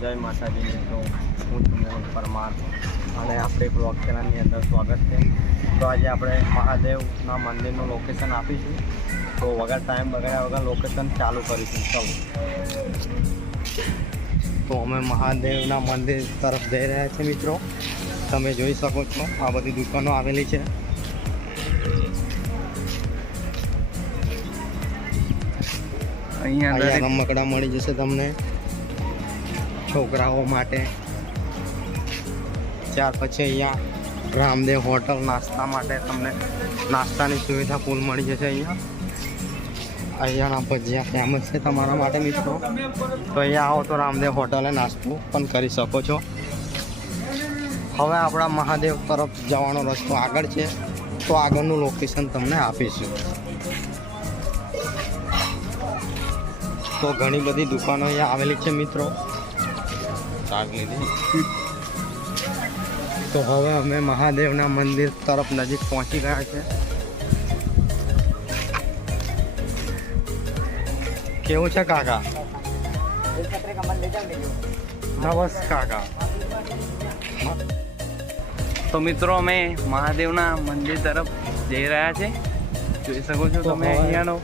જય માતાજી મિત્રો, હું તમને પરમાર અને આપણે બ્લોગ ચેનલની અંદર સ્વાગત છે. તો આજે આપણે મહાદેવના મંદિરનું લોકેશન આપીશું. તો વગર ટાઈમ બગાડ્યા વગર લોકેશન ચાલુ કરીશું. ચલો, તો અમે મહાદેવના મંદિર તરફ જઈ રહ્યા છીએ મિત્રો. તમે જોઈ શકો છો આ બધી દુકાનો આવેલી છે. અહીંયા રમકડા મળી જશે તમને છોકરાઓ માટે. ત્યાર પછી અહીંયા રામદેવ હોટલ નાસ્તા માટે તમને નાસ્તાની સુવિધા ફૂલ મળી જશે. અહીંયાના ભજીયા ફેમસ છે તમારા માટે મિત્રો. તો અહીંયા આવો તો રામદેવ હોટલે નાસ્તો પણ કરી શકો છો. હવે આપણા મહાદેવ તરફ જવાનો રસ્તો આગળ છે, તો આગળનું લોકેશન તમને આપીશું. તો ઘણી બધી દુકાનો અહીંયા આવેલી છે મિત્રો. તો હવે અમે મહાદેવના મંદિર તરફ નજીક પહોંચી ગયા છે. કેવું છે કાકા? નમસ્કાર કાકા. તો મિત્રો અમે મહાદેવના મંદિર તરફ જઈ રહ્યા છે. જોઈ શકો છો તમે અહીંયાનો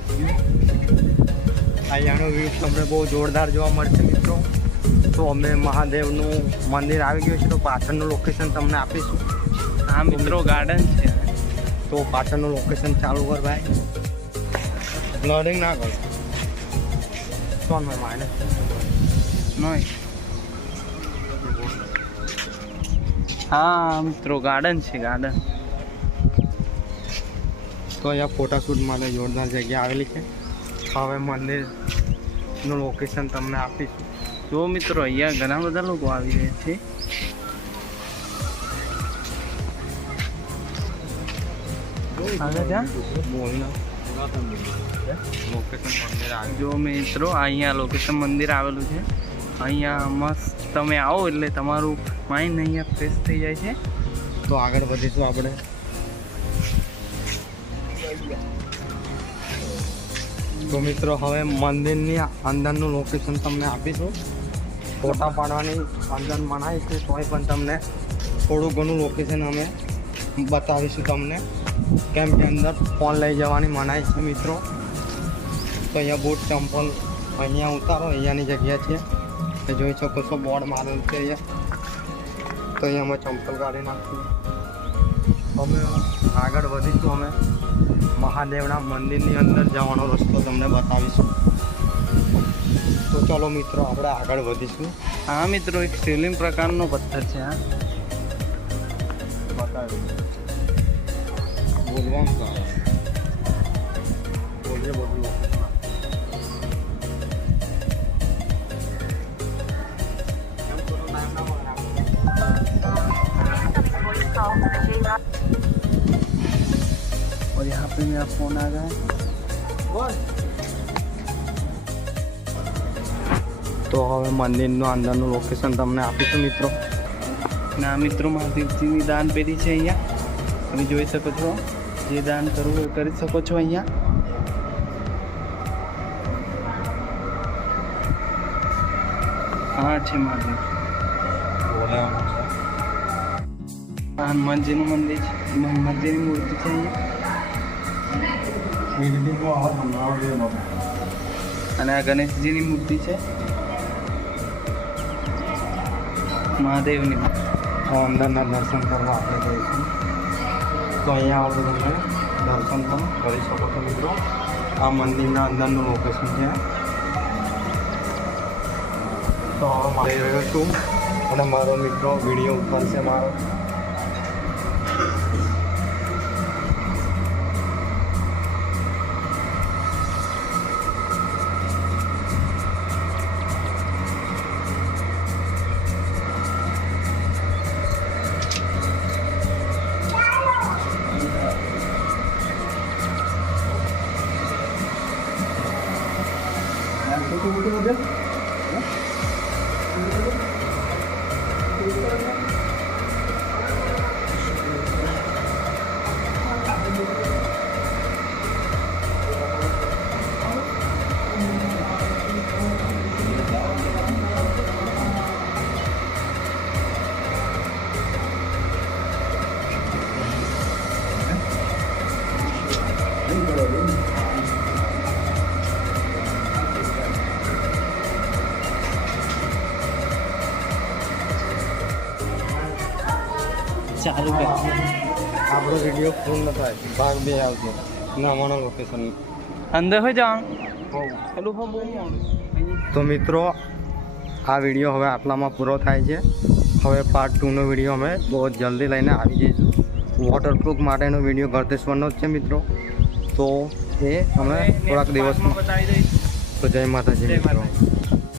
વ્યૂ તમને બહુ જોરદાર જોવા મળશે મિત્રો. તો અમે મહાદેવનું મંદિર આવી ગયું છે, તો પાછળનું લોકેશન તમને આપીશું. હા મિત્રો, ગાર્ડન છે. તો પાછળનું લોકેશન ચાલુ કર ભાઈ. લોડિંગ ના કર. કોણ માઇનસ નહીં. હા મિત્રો, ગાર્ડન છે, ગાર્ડન. તો અહીંયા ફોટોશૂટ માટે જોરદાર જગ્યા આવેલી છે. હવે મંદિરનું લોકેશન તમને આપીશું. જો મિત્રો, અહીંયા ઘણા બધા લોકો આવી રહ્યા છે. જો મિત્રો, અહીંયા લોકેશન મંદિર આવેલું છે. અહીંયા મસ્ત તમે આવો એટલે તમારું માઇન્ડ અહીંયા ફ્રેશ થઈ જાય છે. તો આગળ વધીશું આપણે. તો મિત્રો, હવે મંદિરની અંદરનું લોકેશન તમને આપીશું. ફોટા પાડવાની અંદર મનાય છે, તોય પણ તમને થોડું ઘણું લોકેશન અમે બતાવીશું તમને, કેમ કે અંદર ફોન લઈ જવાની મનાય છે મિત્રો. તો અહીંયા બૂટ ચંપલ અહીંયા ઉતારો, અહીંયાની જગ્યા છે. એ જોઈ શકો છો, બોર્ડ મારેલું છે અહીંયા. તો અહીંયા અમે ચંપલ કાઢી નાખીશું. અમે આગળ વધીશું. અમે મહાદેવના મંદિરની અંદર જવાનો રસ્તો તમને બતાવીશું. તો ચાલો મિત્રો, આપણે આગળ વધીશું. હા મિત્રો, એક શિવલિંગ પ્રકારનો પથ્થર છે. હા, બતાવી બોલવાનું બોલીએ બધું. और यहाँ पे मेरा फोन आ गया है. તો હવે મંદિરનું અંદરનું લોકેશન તમને આપીશું મિત્રો. ના મિત્રો, મહાદેવજીની દાન પેઢી છે અહીંયા. તમે જોઈ શકો છો, જે દાન કરવું એ કરી શકો છો અહીંયા. હા છે મહાદેવ. હનુમાનજીનું મંદિર છે, હનુમાનજીની મૂર્તિ છે અહીંયા. અને આ ગણેશજીની મૂર્તિ છે, મહાદેવની. અંદરના દર્શન કરવા આપણે જઈશું. તો અહીંયા આવો તમે દર્શન પણ કરી શકો છો મિત્રો. આ મંદિરના અંદરનું લોકેશન છે. તો હવે મારી રહ્યો છું અને મારો મિત્રો વિડીયો ઉતારશે મારો. ચાલુ કર આપણો વિડીયો પૂર્ણ થાય ભાગ 2 આવશે નવાના લોકેશન અંદર હોય જવાનું પેલું બહુ મોડું તો મિત્રો આ વિડીયો હવે આટલામાં પૂરો થાય છે હવે પાર્ટ 2 નો વિડીયો અમે બહુ જલ્દી લઈને આવી જઈશું વોટરપ્રૂફ માટેનો વિડીયો ગળતેશ્વરનો જ છે મિત્રો તો એ અમે થોડાક દિવસમાં બતાવી દઈશું તો જય માતાજી મિત્રો